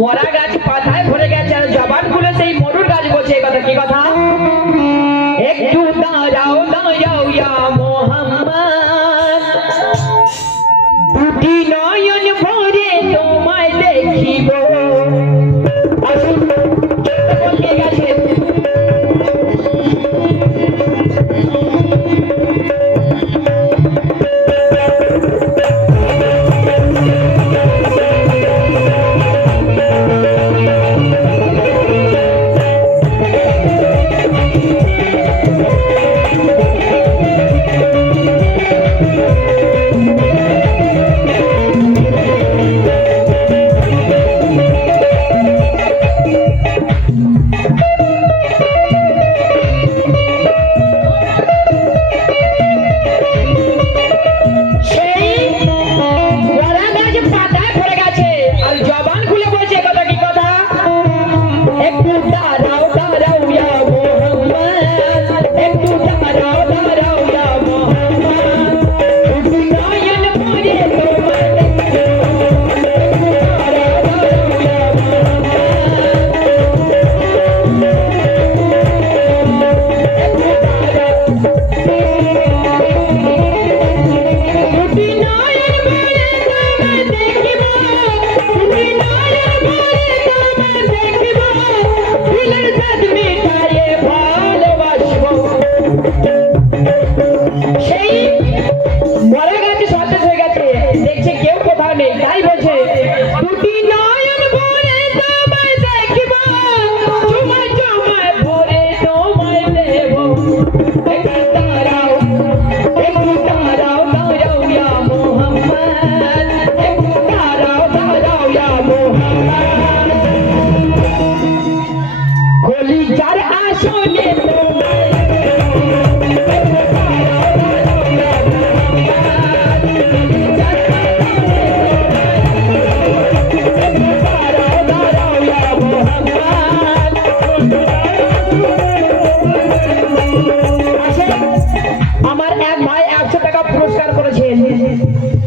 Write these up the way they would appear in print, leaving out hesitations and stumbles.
মরা গাছ পাতায় ভরে গেছে আর জবানগুলো সেই মরুর গাছ বলছে। এই কথা কি কথা? একটু দাঁড়াও দাঁড়াও ইয়া মোহাম্মদ, দুটি নয়ন ভরে তোমায় দেখিব। আসুন বলে গেছে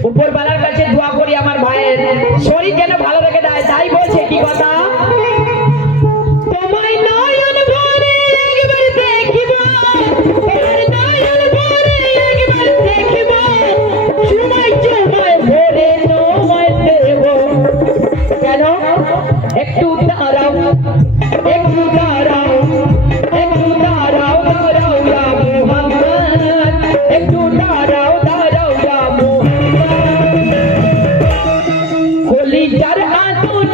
উপরওয়ালার কাছে দোয়া করি আমার ভাইয়ের শরীর যেন ভালো রেখে দেয়। তাই বলছে কি কথা? তোমায় নয়ন ভরে একবার দেখিব, তোমার নয়ন ভরে একবার দেখিব, চুমায় চুমায় ভরে তোমায় দেব। কেন? একটু দাঁড়াও একটু দাঁড়াও একটু দাঁড়াও দাঁড়াও ইয়া মোহাম্মদ, একটু দাঁড়াও দাঁড়াও ইয়া মোহাম্মদ, কলিজার আঁচলে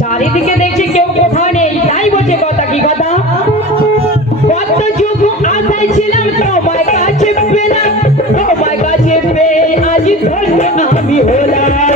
চারিদিকে দেখছি কেউ কোথাও নেই। তাই বলছে কথা কি কথা? কত যুগ আশায় ছিলাম তোমার কাছে পেলাম, তোমার কাছে পেয়ে আজ ধন্য আমি হলাম।